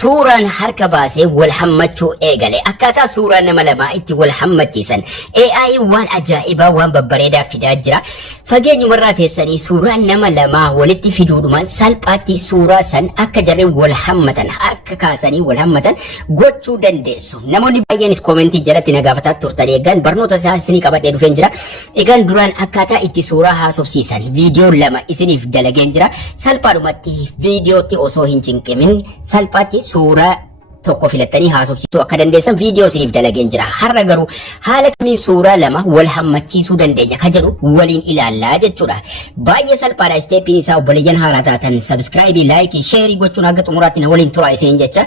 Suuraan harka baasee wal hammachuu eegale. Akkaataa suuraa nama lamaa itti wal hammachiisan AI waan ajaa'ibaa waan babbareedaa fidaa jira. Fageenyumarraa teessanii suuraa nama lamaa walitti fiduudhumaan salphaatti suuraa san akka jarree wal hammatan harka kaasanii wal hammatan gochuu dandeessu. Namoonni baay'eenis koomentii jalatti na gaafataa turtan eegan barnoota isaa isinii qabadhee dhufeen jira. Egaan duraan akkaataa itti suuraa haasofsiisan viidiyoo lama isiniif dalageen jira. Salphaadhumatti viidiyootti osoo hin cinqimin salphaatti suuraa tokko filattanii haasofsiisuu akka dandeessan viidiyoo isiniif dalageen jira. Har'a garuu haala kamiin suuraa lama wal hammachiisuu dandeenya ka jedhu waliin ilaallaa jechuudha. Baay'ee salphaadha. Isteepiin isaa obboleeyyan haaraa taatan sabskraayibii, laayikii, sheerii gochuun hanga xumuraatti na waliin turaa isiniin jecha.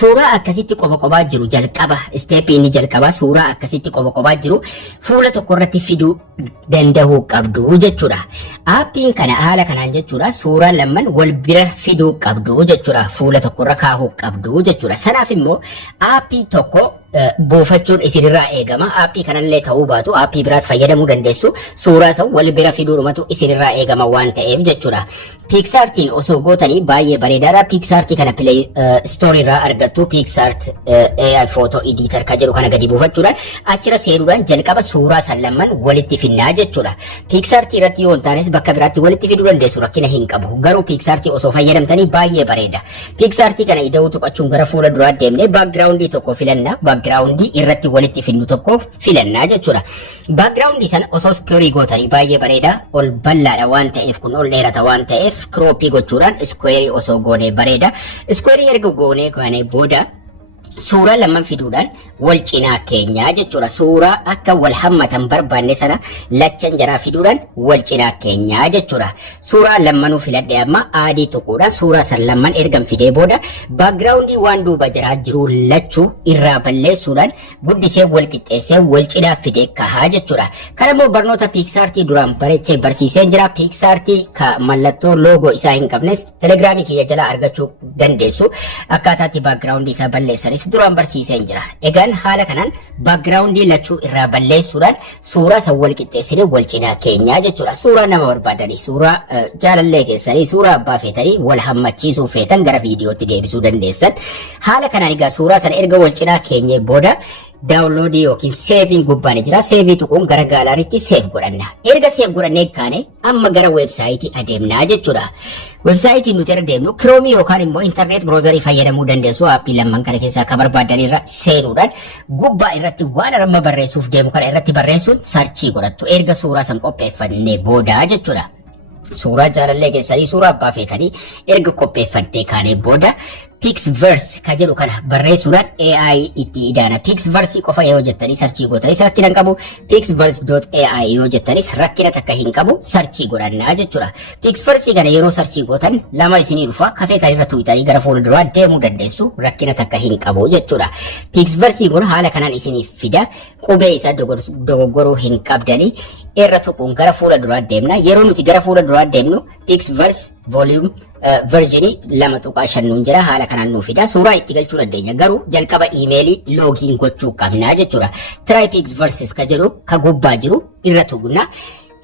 Suuraa akkasitti qoba jiru jalqaba isteepiin jalqaba suuraa akkasitti qoba jiru fuula tokko irratti fiduu danda'uu qabdu jechuudha. Aappiin kana haala kanaan jechuudha suuraa lamaan wal bira fiduu qabdu jechuudha. Fuula tokko irra kaahuu qabdu jechuudha. Kanaaf immoo aappii tokko buufachuun isinirraa eegama. Aappii kanallee ta'uu baatu aappii biraas fayyadamuu dandeessu. Suuraa san wal bira fiduudhumatu isinirraa eegama waan ta'eef jechuudha. Pixartiin osoo gootanii baay'ee bareedaadha. Pixartii kana Play Store irraa argattu. Pixart AI Photo Editor ka jedhu kana gadi buufachuudhaan achira seenuudhaan jalqaba suuraa san lamaan walitti finnaa jechuudha. Pixartii irratti yoo hin taanes bakka biraatti walitti fiduu dandeessu rakkina hin qabu. Garuu Pixartii osoo fayyadamtanii baay'ee bareeda. Pixartii kana ida'uu tuqachuun gara fuula duraa deemnee backgroundii tokko filanna. Backgroundii irratti walitti finnu tokko filannaa jechuudha. Backgroundii sana osoo square gootanii baay'ee bareeda. Ol bal'aadha waan ta'eef kun ol dheerata waan ta'eef crop gochuudhaan square osoo goonee bareeda. Square erga goonee booda suuraa lamaan fiduudhaan wal cinaa keenyaa jechuudha. Suuraa akka wal hammatan barbaanne sana lachan jaraa fiduudhaan wal cinaa keenyaa jechuudha. Suuraa lamaanuu filadhee amma adii tuquudhaan suuraa san lamaan ergan fidee booda backgroundii waan duuba jiraa jiru lachuu irraa balleessuudhaan guddisee wal qixxeessee wal cinaa fidee kahaa jechuudha. Kanammoo barnoota Pixartii duraan bareechee barsiiseen jira. Pixartii ka mallattoo loogoo isaa hin qabnes telegiraamii kiyya jalaa argachuu dandeessu. Akkaataatti backgroundii isaa balleessanis duraan barsiiseen jira. Egaan haala kanaan backgroundii lachuu irraa balleessuudhaan suuraa san wal qixxeessinee wal cinaa keenyaa jechuudha. Suuraa nama barbaadanii, suuraa jaalallee keessanii, suuraa abbaa feetanii wal hammachiisuu feetan gara viidiyootti deebisuu dandeessan. Haala kanaan egaa suuraa sana erga wal cinaa keenyee booda download yookiin saving gubbaan jira. Save tuquun gara gaalaariitti save godhanna. Erga save godhannee kaane amma gara websaayitii adeemnaa jechuudha. Websaayitiin nuti irra deemnu Chrome yookaan immoo internet browserii fayyadamuu dandeessu. Aappii lamaan kana keessaa akka barbaadan irra seenuudhaan gubbaa irratti waan amma barreessuuf deemu kana irratti barreessuun sarchii godhattu. Erga suuraa san qopheeffannee booda jechuudha. Suuraa jaalallee keessanii, suuraa abbaa feetanii erga qopheeffannee kaanee booda Pixverse ka jedhu kana barreessuudhaan AI itti idaana. Pixverse qofa yoo jettanii sarchii gootanis rakkina hin qabu. Pixverse.ai yoo jettanis rakkina takka hin qabu. Sarchii godhannaa jechuudha. Pixverse kana yeroo sarchii gootan lama isinii dhufa. Kafeetan irra tuqxanii gara fuulduraa deemuu dandeessu. Rakkina takka hin qabu jechuudha. Pixverse kun haala kanaan isiniif fida. Qubee isaa dogoggoruu hin qabdanii irra tuquun gara fuulduraa deemna. Yeroo nuti gara fuulduraa deemnu Pixverse volume versionii 2.5 jira. Haala kanaan nuuf fida. Suuraa itti galchuu dandeenya. Garuu jalqaba iimeelii loogiin gochuu qabnaa jechuudha. Try Pixverse ka jedhu ka gubbaa jiru irra tuqna.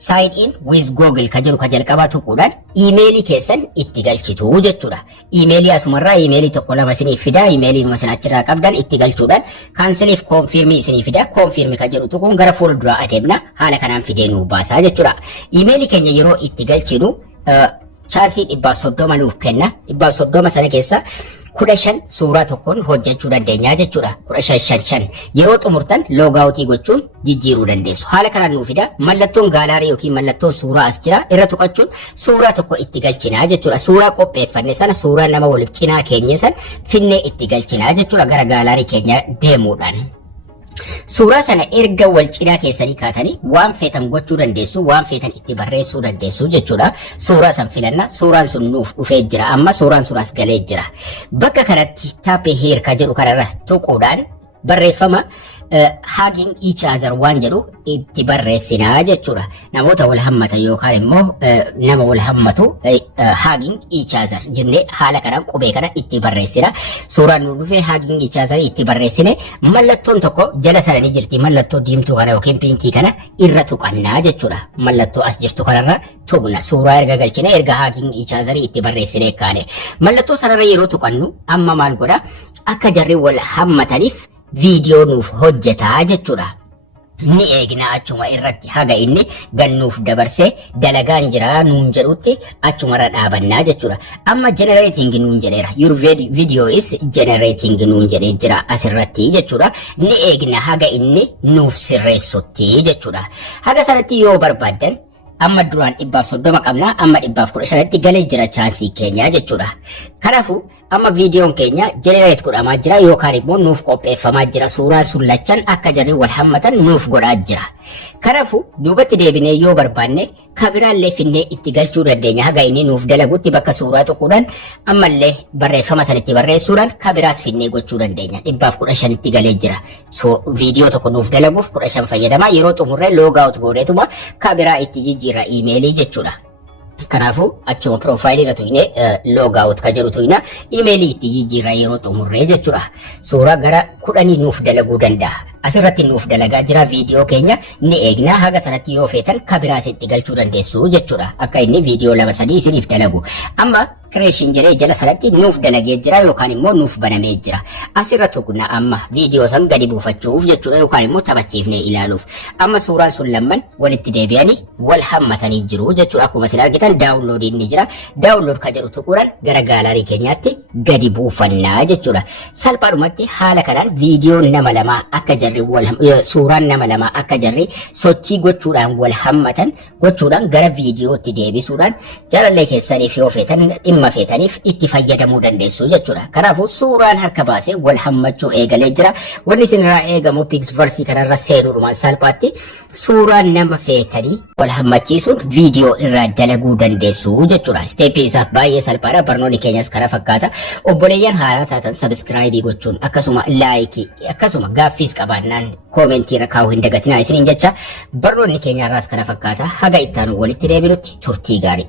Sign in with Google ka jedhu ka jalqabaa tuquudhaan iimeelii keessan itti galchitu jechuudha. Iimeelii asumarraa iimeelii tokko lama isiniif fida. Iimeelii numa sana achirraa qabdan itti galchuudhaan canceliif confirm isiniif fida. Confirm ka jedhu tuquun gara fuulduraa adeemna. Haala kanaan fidee nu baasaa jechuudha. Iimeelii keenya yeroo itti galchinu chaansii 130 nuuf kenna. 130 sana keessa 15 suuraa tokkoon hojjechuu dandeenya jechuudha. 15 yeroo xumurtan loogaawutii gochuun jijjiiruu dandeessu. Haala kanaan nuuf fida. Mallattoon gaalaarii yookiin mallattoon suuraa as jira. Irra tuqachuun suuraa tokko itti galchinaa jechuudha. Suuraa qopheeffanne sana suuraa nama waliif cinaa keenye san finnee itti galchinaa jechuudha gara gaalaarii keenya deemuudhaan. Suuraa sana erga wal cinaa keessanii kaatanii waan feetan gochuu dandeessu, waan feetan itti barreessuu dandeessu jechuudha. Suuraa san filanna. Suuraan sun nuuf dhufee jira. Amma suuraan sun as galee jira. Bakka kanatti tap here ka jedhu kanarra tuquudhaan barreeffama hugging each other waan jedhu itti barreessinaa jechuudha. Namoota wal hammatan yookaan immoo nama wal hammatu hugging each other jennee haala kanaan qubee kana itti barreessina. Suuraan nu dhufee hugging each other itti barreessine mallattoon tokko jala sana ni jirti. Mallattoo diimtuu kana yookiin piinkii kana irra tuqannaa jechuudha. Mallattoo as jirtu kanarra tuqna. Suuraa erga galchine erga hugging each other itti barreessine kaane. Mallattoo sanarra yeroo tuqannu amma maal godha? Akka jarri wal hammataniif viidiyoo nuuf hojjetaa jechuudha. Ni eegna achuma irratti haga inni gannuuf dabarsee dalagaan jira nuun jedhutti achumarra dhaabannaa jechuudha. Amma generating nuun jedheera. Your video is generating nuun jedhee jira asirratti jechuudha. Ni eegna haga inni nuuf sirreessutti jechuudha. Haga sanatti yoo barbaadan amma duraan 130 qabna amma 115tti galee jira chaansii keenya jechuudha. Kanaafuu amma viidiyoon keenya generate godhamaa jira yookaan immoo nuuf qopheeffamaa jira. Suuraan sun lachan akka jarri wal hammatan nuuf godhaa jira. Kanaafuu duubatti deebinee yoo barbaanne kabiraallee finnee itti galchuu dandeenya. Haga inni nuuf dalagutti bakka suuraa tokkodhaan ammallee barreeffama sanitti barreessuudhaan kabiraas finnee gochuu dandeenya. 115tti galee jira. Viidiyoo tokko nuuf dalaguuf 15 fayyadama. Yeroo xumurree log out godheetuma kabiraa itti jijjiirra emailii jechuudha. Kanaafuu achuma profaayilii irra tuyne log out ka jedhu tuyna emailii itti jijjiirra yeroo xumurree jechuudha. Suuraa gara 10 nuuf dalaguu danda'a. Asirratti nuuf dalagaa jira viidiyoo keenya ni eegna haga sanatti yoo feetan kabiraas itti galchuu dandeessu jechuudha. Akka inni viidiyoo 2-3 isiniif dalagu. Amma creation jedhee jala sanatti nuuf dalagee jira yookaan immoo nuuf banamee jira. Asirra tuqna amma viidiyoo san gadi buufachuuf jechuudha yookaan immoo taphachiifnee ilaaluuf. Amma suuraan sun lamman walitti deebi'anii wal hammatanii jiru jechuudha. Akkuma isin argitan daawunloodiin ni jira. Daawunlood ka jedhu tuquudhaan gara gaalarii keenyaatti gadi buufannaa jechuudha. Salphaadhumatti haala kanaan viidiyoon nama lamaa akka suuraan nama lama akka jarri sochii gochuudhaan wal hammatan gochuudhaan gara viidiyootti deebisuudhaan jaalallee keessaniif yoo feetan dhimma feetaniif itti fayyadamuu dandeessu jechuudha. Kanaafuu suuraan harka baasee wal hammachuu eegalee jira. Wanni isinirraa eegamu Pixverse kanarra seenuudhumaan salphaatti suuraan nama feetanii wal hammachiisuun viidiyoo irraa dalaguu dandeessu jechuudha. Steepii isaaf baay'ee salphaadha. Barnoonni keenyas kana fakkaata. Obboleeyyan haaraa taatan sabskraayibii gochuun akkasuma laayikii akkasuma gaaffiis qabaannaan koomentii irra kaa'uu hin dagatinaa isiniin jecha barnoonni keenyarraas kana fakkaata. Haga ittaanu walitti deebinutti turtii gaarii.